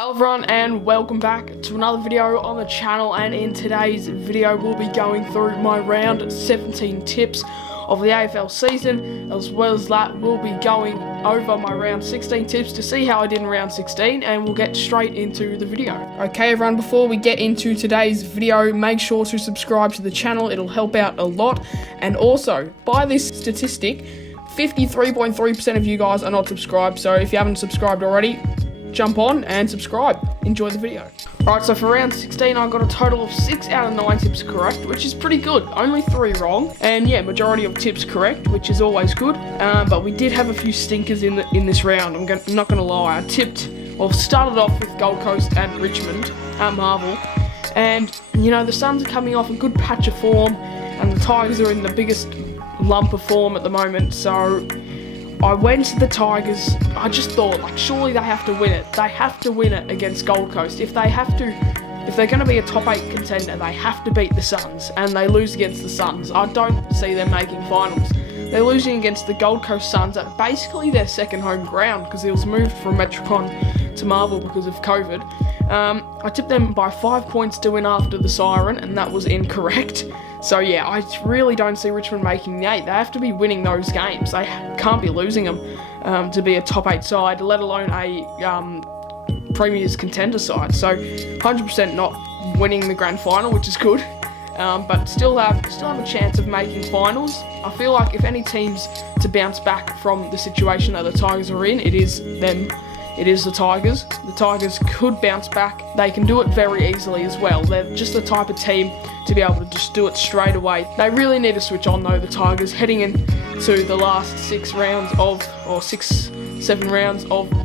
Hello everyone and welcome back to another video on the channel, and in today's video we'll be going through my round 17 tips of the AFL season. As well as that, we'll be going over my round 16 tips to see how I did in round 16, and we'll get straight into the video. Okay everyone, before we get into today's video, make sure to subscribe to the channel. It'll help out a lot. And also, by this statistic, 53.3% of you guys are not subscribed, so if you haven't subscribed already, jump on and subscribe. Enjoy the video. Alright, so for round 16 I got a total of 6 out of 9 tips correct, which is pretty good. Only 3 wrong, and yeah, majority of tips correct, which is always good. But we did have a few stinkers in this round. I'm not gonna lie. I started off with Gold Coast and Richmond at Marvel, and you know, the Suns are coming off a good patch of form and the Tigers are in the biggest lump of form at the moment, so I went to the Tigers. I just thought, like, surely they have to win it. They have to win it against Gold Coast. If they're going to be a top 8 contender, they have to beat the Suns, and they lose against the Suns. I don't see them making finals. They're losing against the Gold Coast Suns at basically their second home ground, because it was moved from Metricon to Marvel because of COVID. I tipped them by 5 points to win after the siren, and that was incorrect. So yeah, I really don't see Richmond making the 8. They have to be winning those games. They can't be losing them to be a top 8 side, let alone a Premier's contender side. So 100% not winning the grand final, which is good, but still have a chance of making finals. I feel like if any teams to bounce back from the situation that the Tigers are in, it is them. It is the Tigers. The Tigers could bounce back. They can do it very easily as well. They're just the type of team to be able to just do it straight away. They really need to switch on though, the Tigers, heading into the last 7 rounds of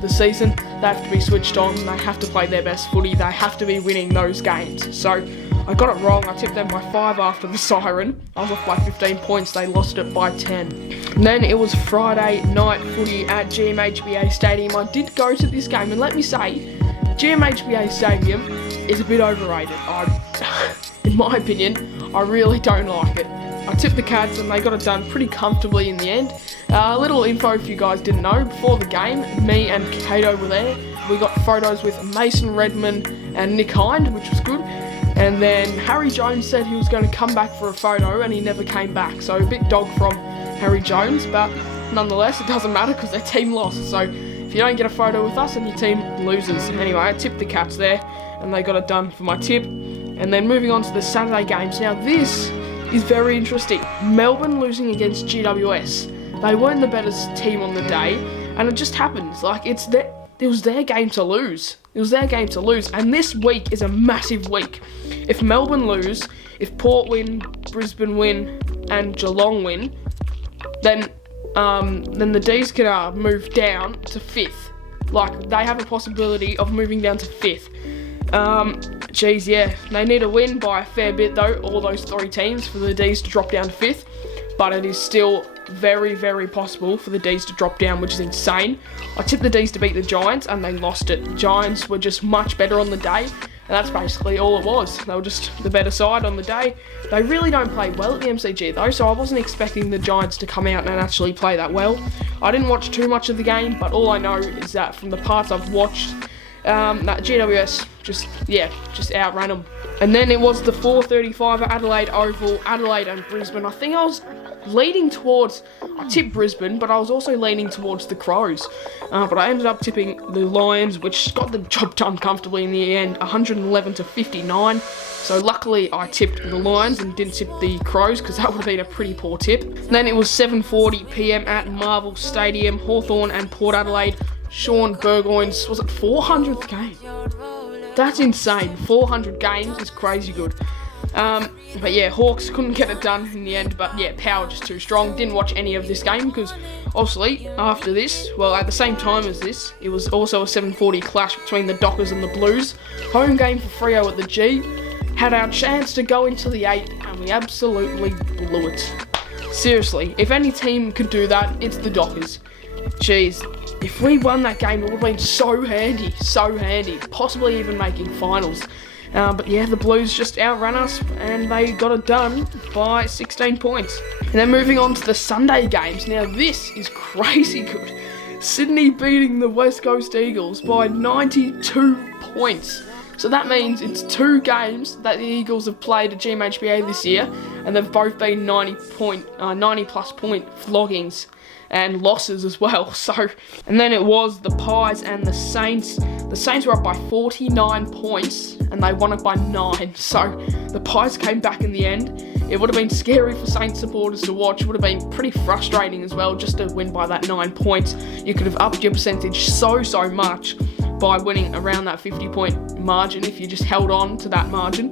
the season. They have to be switched on. They have to play their best footy. They have to be winning those games. So I got it wrong. I tipped them by 5 after the siren. I was off by 15 points. They lost it by 10. And then it was Friday night footy at GMHBA Stadium. I did go to this game, and let me say, GMHBA Stadium is a bit overrated. In my opinion, I really don't like it. I tipped the Cats and they got it done pretty comfortably in the end. A little info if you guys didn't know, before the game, me and Kato were there. We got photos with Mason Redmond and Nick Hind, which was good. And then Harry Jones said he was going to come back for a photo, and he never came back. So a bit dog from Harry Jones, but nonetheless, it doesn't matter because their team lost. So if you don't get a photo with us, then your team loses. Anyway, I tipped the Cats there, and they got it done for my tip. And then moving on to the Saturday games. Now this is very interesting. Melbourne losing against GWS. They weren't the better team on the day, and it just happens. Like, it was their game to lose. It was their game to lose, and this week is a massive week. If Melbourne lose, if Port win, Brisbane win, and Geelong win, then the D's can move down to 5th. Like, they have a possibility of moving down to 5th. Geez, yeah, they need a win by a fair bit though, all those 3 teams, for the D's to drop down to 5th. But it is still very, very possible for the D's to drop down, which is insane. I tipped the D's to beat the Giants, and they lost it. The Giants were just much better on the day, and that's basically all it was. They were just the better side on the day. They really don't play well at the MCG though, so I wasn't expecting the Giants to come out and actually play that well. I didn't watch too much of the game, but all I know is that from the parts I've watched, that GWS just outran them. And then it was the 4:35 at Adelaide Oval, Adelaide and Brisbane. I think I was leaning towards, I tipped Brisbane, but I was also leaning towards the Crows. But I ended up tipping the Lions, which got the job done comfortably in the end, 111 to 59. So luckily I tipped the Lions and didn't tip the Crows, because that would have been a pretty poor tip. And then it was 7:40 PM at Marvel Stadium, Hawthorn and Port Adelaide. Sean Burgoyne's, was it 400th game? That's insane. 400 games is crazy good. But yeah, Hawks couldn't get it done in the end, but yeah, power just too strong. Didn't watch any of this game because obviously after this, well, at the same time as this, it was also a 7:40 clash between the Dockers and the Blues. Home game for Freo at the G. Had our chance to go into the 8 and we absolutely blew it. Seriously, if any team could do that, it's the Dockers. Jeez, if we won that game, it would have been so handy, possibly even making finals. But yeah, the Blues just outran us, and they got it done by 16 points. And then moving on to the Sunday games. Now this is crazy good. Sydney beating the West Coast Eagles by 92 points. So that means it's 2 games that the Eagles have played at GMHBA this year, and they've both been 90 plus point floggings and losses as well. So, and then it was the Pies and the Saints. The Saints were up by 49 points and they won it by 9. So the Pies came back in the end. It would have been scary for Saints supporters to watch. It would have been pretty frustrating as well just to win by that 9 points. You could have upped your percentage so much by winning around that 50-point margin if you just held on to that margin.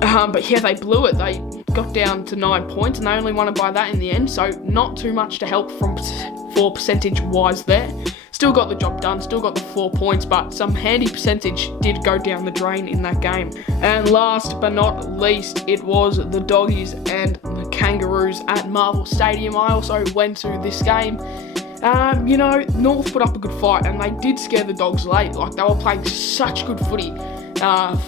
But yeah, they blew it. They got down to 9 points and they only won it by that in the end. So not too much to help for percentage-wise there. Still got the job done, still got the 4 points, but some handy percentage did go down the drain in that game. And last but not least, it was the Doggies and the Kangaroos at Marvel Stadium. I also went to this game. North put up a good fight and they did scare the Dogs late. Like, they were playing such good footy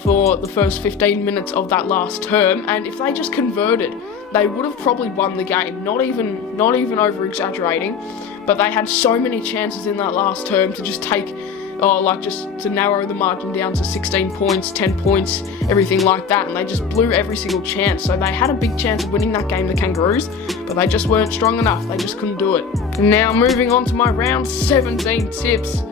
for the first 15 minutes of that last term, and if they just converted, they would have probably won the game. Not even over exaggerating, but they had so many chances in that last term to just just to narrow the margin down to 16 points, 10 points, everything like that, and they just blew every single chance. So they had a big chance of winning that game, the Kangaroos, but they just weren't strong enough. They just couldn't do it. And now moving on to my round 17 tips.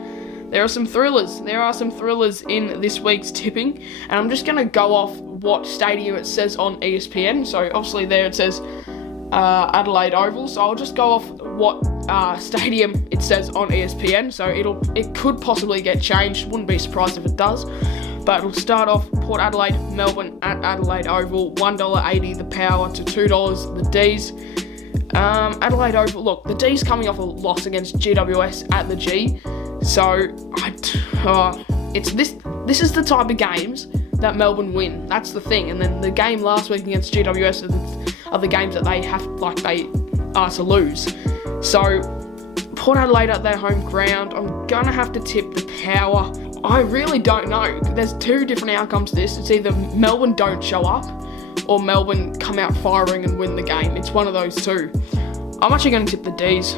There are some thrillers. There are some thrillers in this week's tipping, and I'm just going to go off what stadium it says on ESPN. So obviously there it says Adelaide Oval, so I'll just go off what stadium it says on ESPN. So it could possibly get changed. Wouldn't be surprised if it does. But it'll start off Port Adelaide, Melbourne at Adelaide Oval, $1.80 the power to $2 the Ds. Adelaide Oval, look, the D's coming off a loss against GWS at the G. So this is the type of games that Melbourne win. That's the thing. And then the game last week against GWS are the games that they are to lose. So Port Adelaide at their home ground, I'm gonna have to tip the power. I really don't know. There's 2 different outcomes to this. It's either Melbourne don't show up or Melbourne come out firing and win the game. It's one of those 2. I'm actually going to tip the Ds.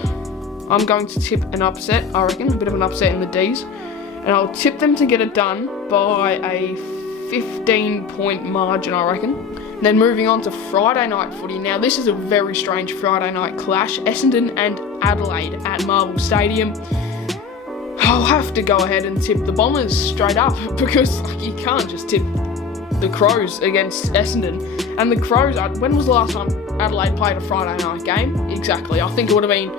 I'm going to tip an upset, I reckon, a bit of an upset in the Ds. And I'll tip them to get it done by a 15-point margin, I reckon. And then moving on to Friday night footy. Now, this is a very strange Friday night clash. Essendon and Adelaide at Marvel Stadium. I'll have to go ahead and tip the Bombers straight up because you can't just tip the Crows against Essendon. And the Crows, when was the last time Adelaide played a Friday night game? Exactly. I think it would have been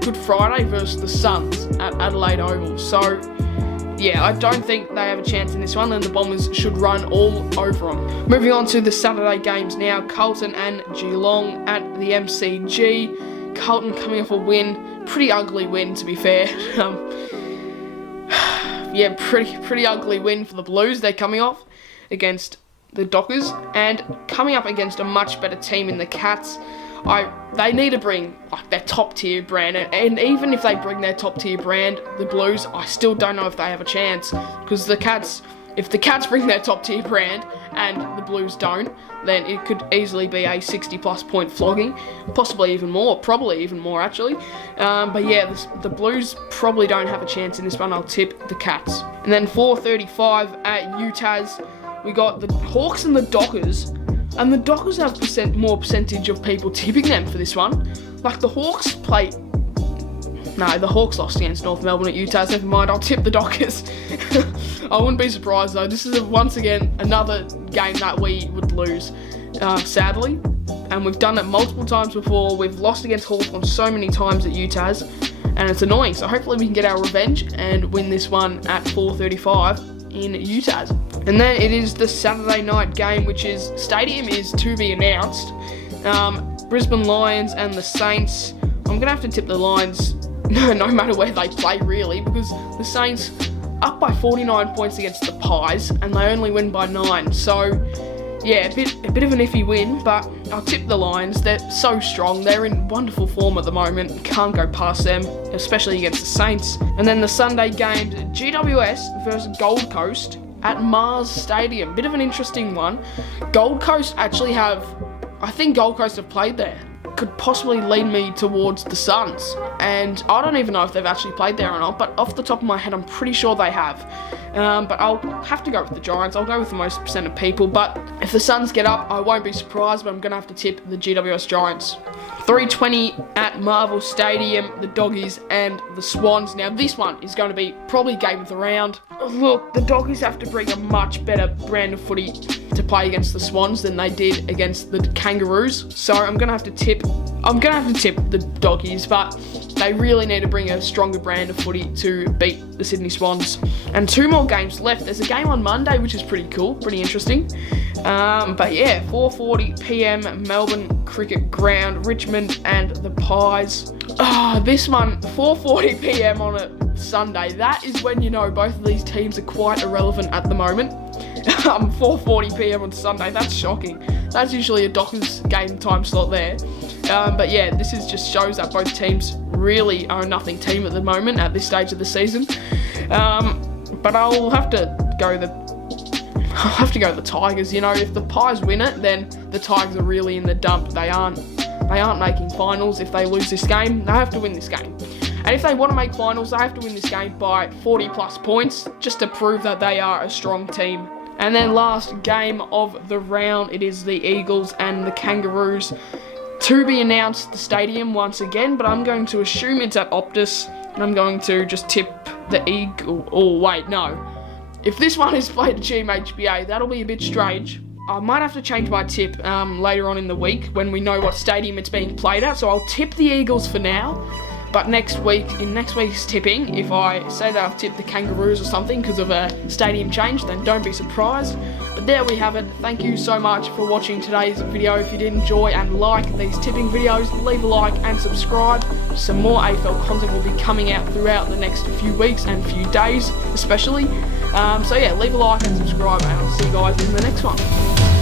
Good Friday versus the Suns at Adelaide Oval. So, yeah, I don't think they have a chance in this one, and the Bombers should run all over them. Moving on to the Saturday games now, Carlton and Geelong at the MCG. Carlton coming off a win, pretty ugly win to be fair. Pretty ugly win for the Blues. They're coming off against the Dockers and coming up against a much better team in the Cats. They need to bring their top tier brand, and even if they bring their top tier brand, the Blues, I still don't know if they have a chance, because if the Cats bring their top tier brand and the Blues don't, then it could easily be a 60+ point flogging, possibly even more, probably even more actually. But yeah, the Blues probably don't have a chance in this one. I'll tip the Cats. And then 4:35 at UTAS, we got the Hawks and the Dockers. And the Dockers have more percentage of people tipping them for this one. Like, the Hawks the Hawks lost against North Melbourne at UTAS. Never mind, I'll tip the Dockers. I wouldn't be surprised though. This is once again another game that we would lose, sadly. And we've done it multiple times before. We've lost against Hawthorn so many times at UTAS, and it's annoying. So hopefully we can get our revenge and win this one at 4:35 in UTAS. And then it is the Saturday night game, which is stadium is to be announced. Brisbane Lions and the Saints. I'm gonna have to tip the Lions no matter where they play really, because the Saints up by 49 points against the Pies and they only win by 9. So yeah, a bit of an iffy win, but I'll tip the Lions. They're so strong. They're in wonderful form at the moment. Can't go past them, especially against the Saints. And then the Sunday game, GWS versus Gold Coast at Mars Stadium. Bit of an interesting one. Gold Coast have played there. could possibly lead me towards the Suns. And I don't even know if they've actually played there or not, but off the top of my head, I'm pretty sure they have. But I'll have to go with the Giants. I'll go with the most percent of people. But if the Suns get up, I won't be surprised, but I'm going to have to tip the GWS Giants. 3:20 at Marvel Stadium, the Doggies and the Swans. Now, this one is going to be probably game of the round. Look, the Doggies have to bring a much better brand of footy to play against the Swans than they did against the Kangaroos. So I'm going to have to tip the Doggies, but they really need to bring a stronger brand of footy to beat the Sydney Swans. And 2 more games left. There's a game on Monday, which is pretty cool, pretty interesting. But yeah, 4:40 p.m. Melbourne Cricket Ground, Richmond and the Pies. This one, 4:40 p.m. on a Sunday. That is when you know both of these teams are quite irrelevant at the moment. 4:40 p.m. on Sunday, that's shocking. That's usually a Dockers game time slot there. But yeah, this just shows that both teams really are a nothing team at the moment at this stage of the season. But I'll have to go the Tigers. You know, if the Pies win it, then the Tigers are really in the dump. They aren't making finals. If they lose this game, they have to win this game. And if they want to make finals, they have to win this game by 40 plus points just to prove that they are a strong team. And then last game of the round, it is the Eagles and the Kangaroos. To be announced the stadium once again, but I'm going to assume it's at Optus, and I'm going to just tip the Eagle. Oh wait, no. If this one is played at GMHBA, that'll be a bit strange. I might have to change my tip later on in the week when we know what stadium it's being played at. So I'll tip the Eagles for now. But next week's tipping, if I say that I've tipped the Kangaroos or something because of a stadium change, then don't be surprised. But there we have it. Thank you so much for watching today's video. If you did enjoy and like these tipping videos, leave a like and subscribe. Some more AFL content will be coming out throughout the next few weeks and few days especially. So yeah, leave a like and subscribe, and I'll see you guys in the next one.